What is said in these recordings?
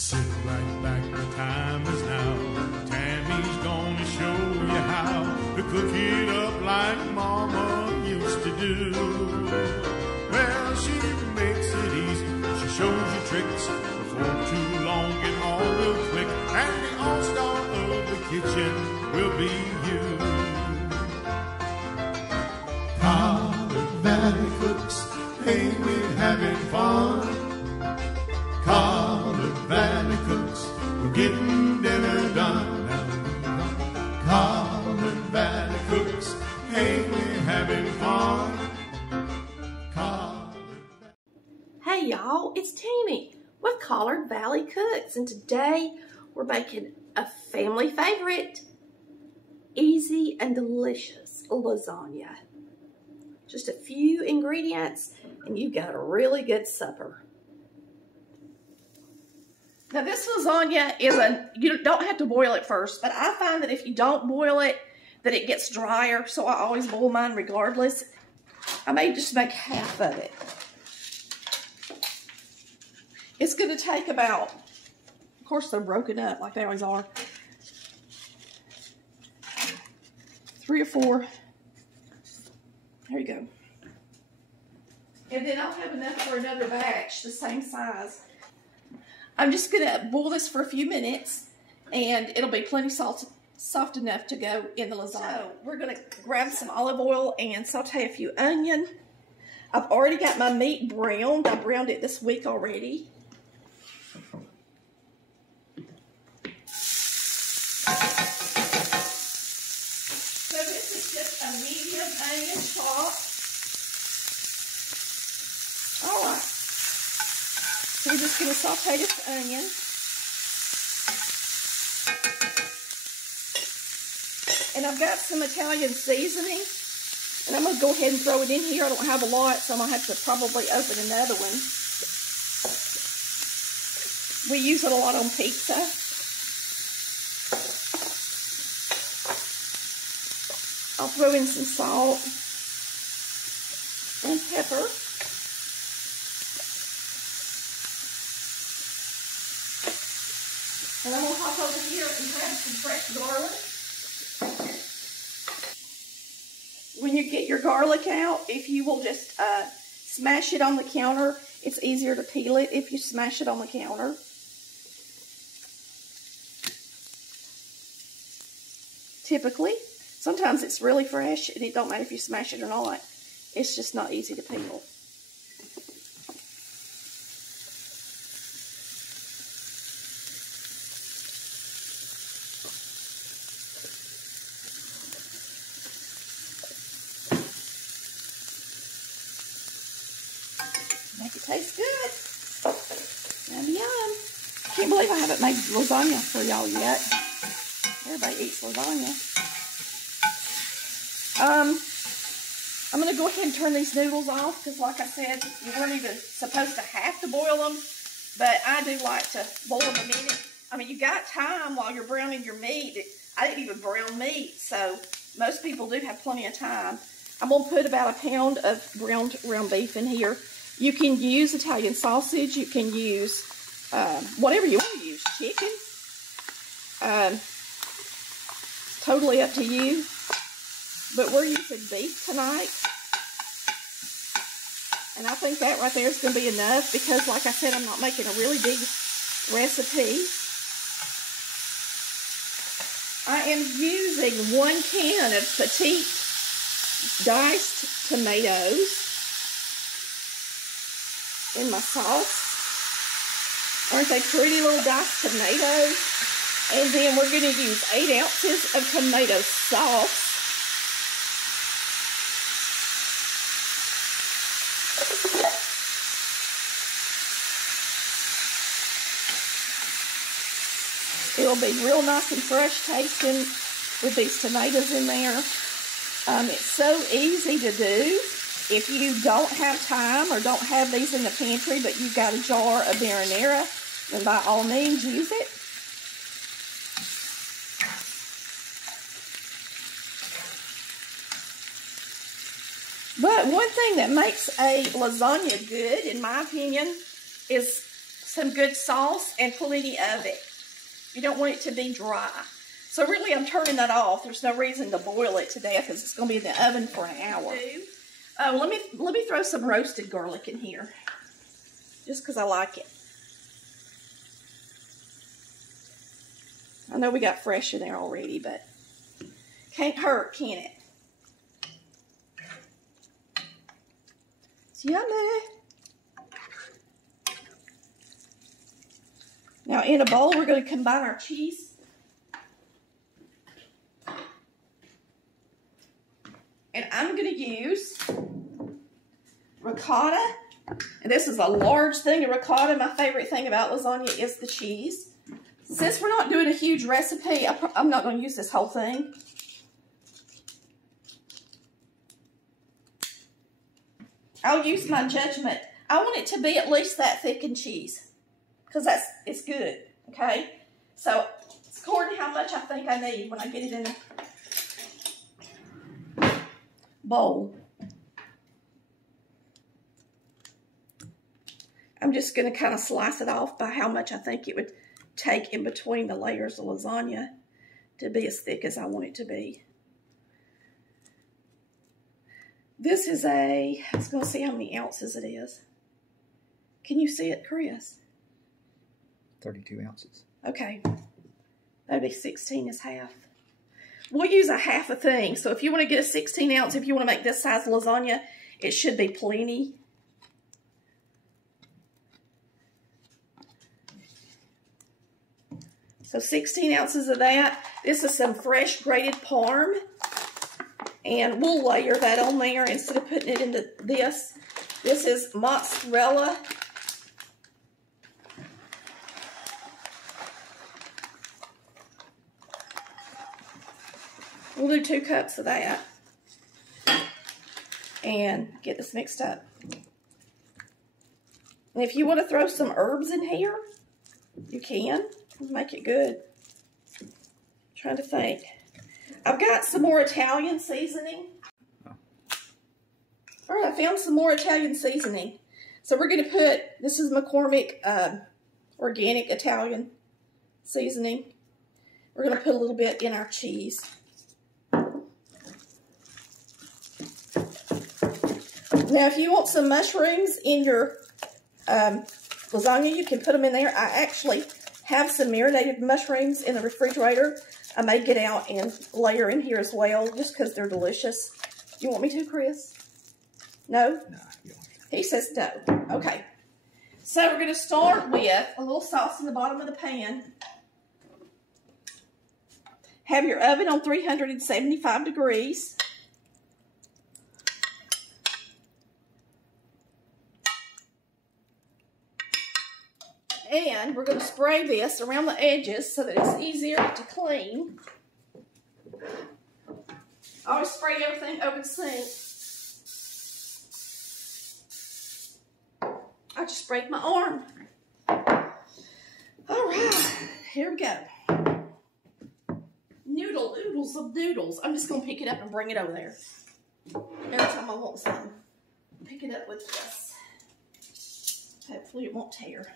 Sit right back, the time is now. Tammy's gonna show you how to cook it up like Mama used to do. Well, she makes it easy, she shows you tricks. Before too long and all will click, and the all-star of the kitchen will be you. Collard Valley cooks, ain't we having fun? Collard Valley cooks, we're getting dinner done. Collard Valley cooks, ain't we having fun? Hey y'all, it's Tammy with Collard Valley Cooks, and today we're making a family favorite, easy and delicious lasagna. Just a few ingredients and you've got a really good supper. Now this lasagna you don't have to boil it first, but I find that if you don't boil it, that it gets drier, so I always boil mine regardless. I may just make half of it. It's going to take about, of course they're broken up like they always are, 3 or 4. There you go. And then I'll have enough for another batch, the same size. I'm just going to boil this for a few minutes, and it'll be plenty soft enough to go in the lasagna. So we're going to grab some olive oil and saute a few onion. I've already got my meat browned. I browned it this week already. So this is just a medium onion chop. Alright. So we're just going to saute this onion. And I've got some Italian seasoning. And I'm going to go ahead and throw it in here. I don't have a lot, so I'm going to have to probably open another one. We use it a lot on pizza. I'll throw in some salt and pepper. And I'm going to hop over here and grab some fresh garlic. When you get your garlic out, if you will just smash it on the counter, it's easier to peel it if you smash it on the counter. Typically. Sometimes it's really fresh, and it don't matter if you smash it or not. It's just not easy to peel. Make it taste good. Yum, yum. Can't believe I haven't made lasagna for y'all yet. Everybody eats lasagna. I'm going to go ahead and turn these noodles off because, like I said, you weren't even supposed to have to boil them, but I do like to boil them a minute. I mean, you got time while you're browning your meat. I didn't even brown meat, so most people do have plenty of time. I'm going to put about a pound of ground beef in here. You can use Italian sausage. You can use whatever you want to use. Chicken. Totally up to you. But we're using beef tonight. And I think that right there is going to be enough because, like I said, I'm not making a really big recipe. I am using 1 can of PETITE diced tomatoes in my sauce. Aren't they pretty little diced tomatoes? And then we're going to use 8 ounces of tomato sauce. It'll be real nice and fresh tasting with these tomatoes in there. It's so easy to do. If you don't have time or don't have these in the pantry, but you've got a jar of marinara, then by all means use it. But one thing that makes a lasagna good, in my opinion, is some good sauce and plenty of it. You don't want it to be dry. So really, I'm turning that off. There's no reason to boil it to death because it's going to be in the oven for an hour. Let me throw some roasted garlic in here, just because I like it. I know we got fresh in there already, but can't hurt, can it? It's yummy. Now in a bowl, we're going to combine our cheese. And I'm going to use ricotta. And this is a large thing of ricotta. My favorite thing about lasagna is the cheese. Since we're not doing a huge recipe, I'm not going to use this whole thing. I'll use my judgment. I want it to be at least that thick in cheese, because it's good, okay? So it's according to how much I think I need when I get it in a bowl. I'm just going to kind of slice it off by how much I think it would take in between the layers of lasagna to be as thick as I want it to be. This is let's go see how many ounces it is. Can you see it, Chris? 32 ounces. Okay. That'd be 16 is half. We'll use a half a thing. So if you want to get a 16 ounce, if you want to make this size lasagna, it should be plenty. So 16 ounces of that. This is some fresh grated parm. And we'll layer that on there instead of putting it into this. This is mozzarella. We'll do 2 cups of that. And get this mixed up. And if you want to throw some herbs in here, you can. Make it good. I'm trying to think. I've got some more Italian seasoning. All right, I found some more Italian seasoning. So we're going to put, this is McCormick organic Italian seasoning. We're going to put a little bit in our cheese. Now, if you want some mushrooms in your lasagna, you can put them in there. I actually have some marinated mushrooms in the refrigerator. I may get out and layer in here as well, just because they're delicious. You want me to, Chris? No? No. He says no. Okay. So we're going to start with a little sauce in the bottom of the pan. Have your oven on 375 degrees. And we're going to spray this around the edges so that it's easier to clean. I always spray everything over the sink. I just sprayed my arm. All right, here we go. Noodles of noodles. I'm just going to pick it up and bring it over there. Every time I want some, pick it up with this. Hopefully it won't tear.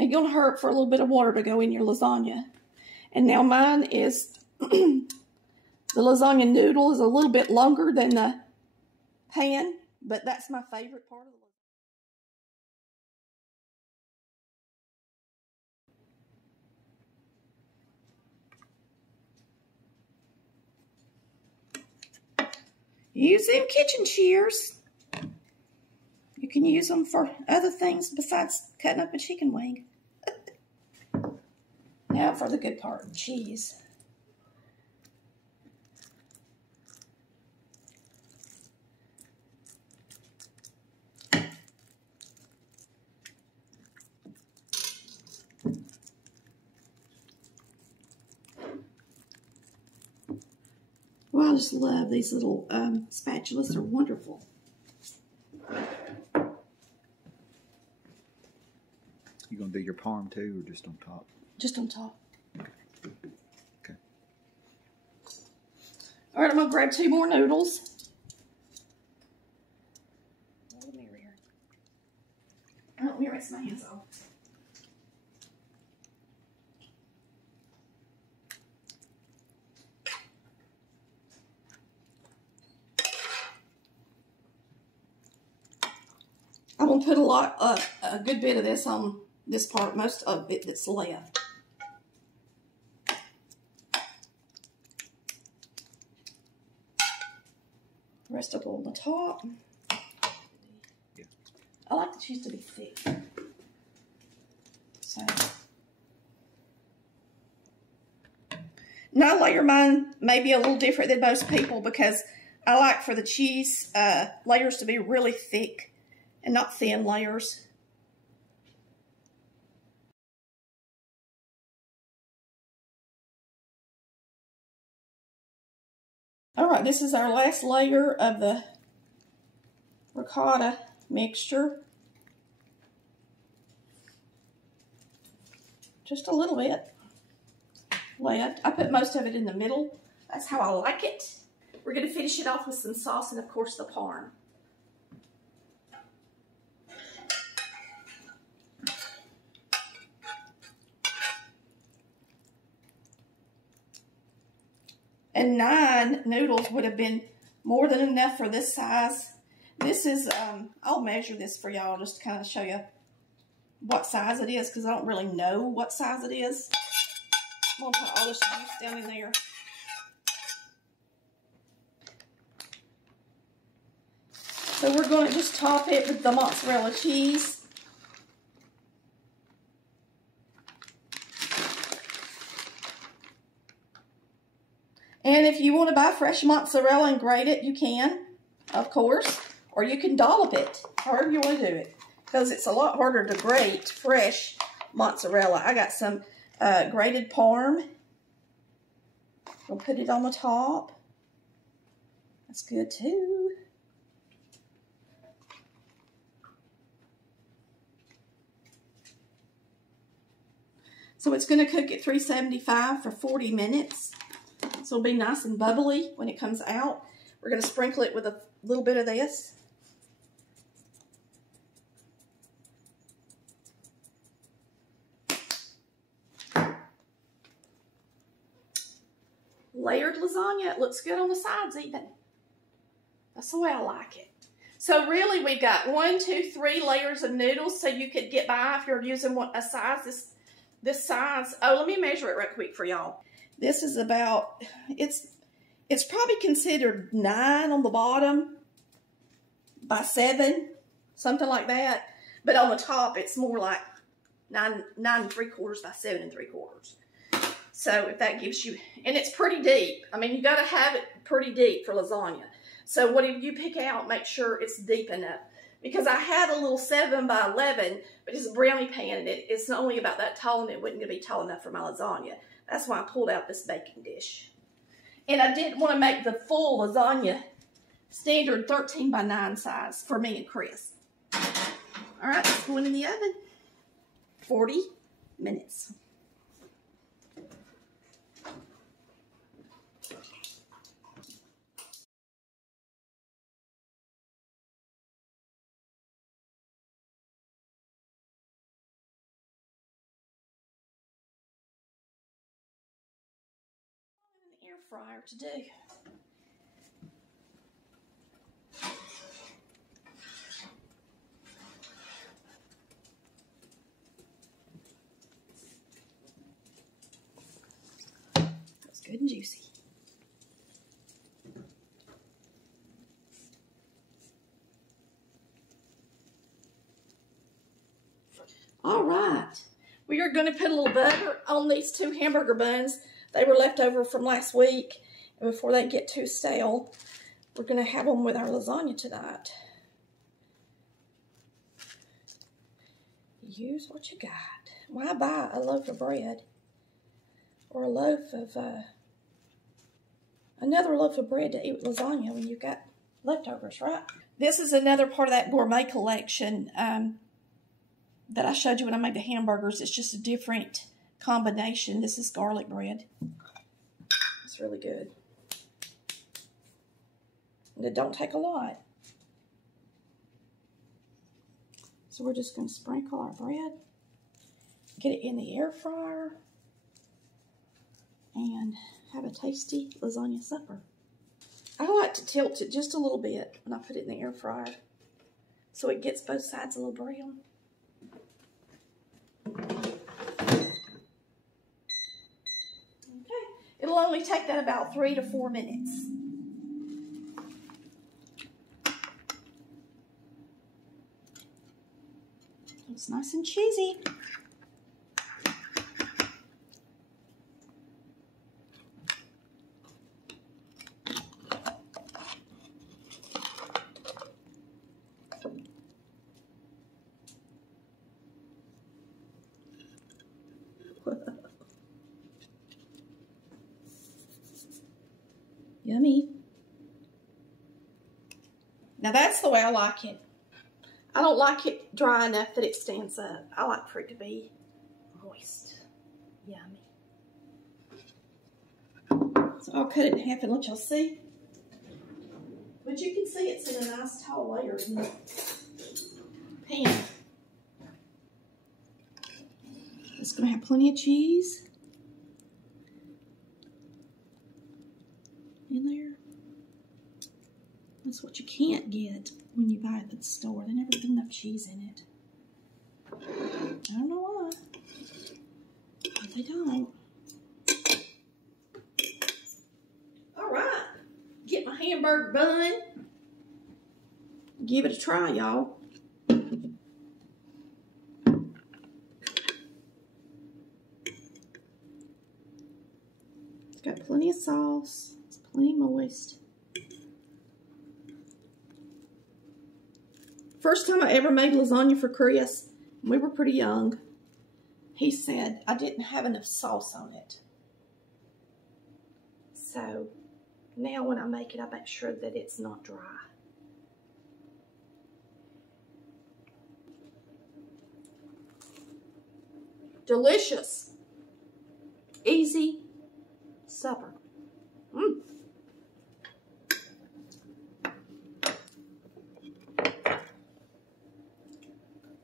It's going to hurt for a little bit of water to go in your lasagna. And now mine is, the lasagna noodle is a little bit longer than the pan, but that's my favorite part of the lasagna. Use them kitchen shears. You can use them for other things besides cutting up a chicken wing. Now for the good part, cheese. Well, I just love these little spatulas. They're wonderful. You gonna do your parm too, or just on top? Just on top. Okay. All right, I'm gonna grab 2 more noodles. Let me rinse my hands off. I'm gonna put a good bit of this on this part, most of it that's left. Rest up on the top. Yeah. I like the cheese to be thick. So now I layer mine maybe a little different than most people because I like for the cheese layers to be really thick and not thin layers. All right, this is our last layer of the ricotta mixture. Just a little bit left. I put most of it in the middle. That's how I like it. We're going to finish it off with some sauce and, of course, the parm. And 9 noodles would have been more than enough for this size. This is, I'll measure this for y'all just to kind of show you what size it is because I don't really know what size it is. I'm going to put all this juice down in there. So we're going to just top it with the mozzarella cheese. And if you want to buy fresh mozzarella and grate it, you can, of course. Or you can dollop it, however you want to do it. Because it's a lot harder to grate fresh mozzarella. I got some grated parm. We'll put it on the top. That's good too. So it's going to cook at 375 for 40 minutes. So it'll be nice and bubbly when it comes out. We're going to sprinkle it with a little bit of this. Layered lasagna. It looks good on the sides even. That's the way I like it. So really we've got 1, 2, 3 layers of noodles so you could get by if you're using a size this size. Oh, let me measure it real quick for y'all. This is about, it's probably considered 9 on the bottom by 7, something like that. But on the top, it's more like 9 3/4 by 7 3/4. So if that gives you, and it's pretty deep. I mean, you got to have it pretty deep for lasagna. So whatever you pick out, make sure it's deep enough. Because I had a little 7 by 11, but it's a brownie pan, and it's only about that tall, and it wasn't going to be tall enough for my lasagna. That's why I pulled out this baking dish. And I didn't want to make the full lasagna standard 13 by 9 size for me and Chris. All right, it's going in the oven. 40 minutes. Air fryer to do. That's good and juicy. All right, we are going to put a little butter on these 2 hamburger buns. They were left over from last week, and before they get too stale, we're going to have them with our lasagna tonight. Use what you got. Why buy a loaf of bread or a loaf of, another loaf of bread to eat with lasagna when you've got leftovers, right? This is another part of that gourmet collection that I showed you when I made the hamburgers. It's just a different combination. This is garlic bread. It's really good. And it don't take a lot. So we're just going to sprinkle our bread, get it in the air fryer, and have a tasty lasagna supper. I like to tilt it just a little bit when I put it in the air fryer so it gets both sides a little brown. Okay, it'll only take that about 3 to 4 minutes. It's nice and cheesy. Yummy. Now that's the way I like it. I don't like it dry enough that it stands up. I like for it to be moist. Yummy. So I'll cut it in half and let y'all see. But you can see it's in a nice tall layer in the pan. It's going to have plenty of cheese in there. That's what you can't get when you buy it at the store. They never put enough cheese in it. I don't know why, but they don't. All right, get my hamburger bun. Give it a try, y'all. It's got plenty of sauce. It's plenty moist. First time I ever made lasagna for Chris, we were pretty young, he said I didn't have enough sauce on it. So now when I make it, I make sure that it's not dry. Delicious. Easy supper.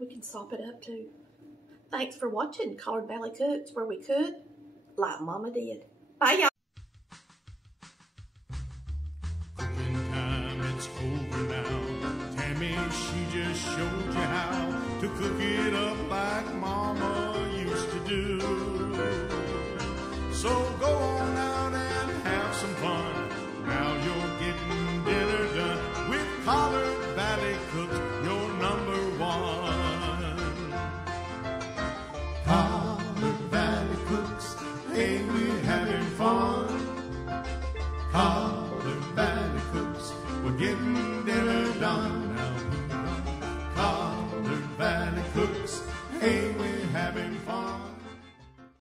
We can sop it up too. Thanks for watching Collard Valley Cooks, where we cook like Mama did. Bye, y'all. Cooking time, it's over now. Tammy, she just showed you how to cook it up like Mama used to do. So go on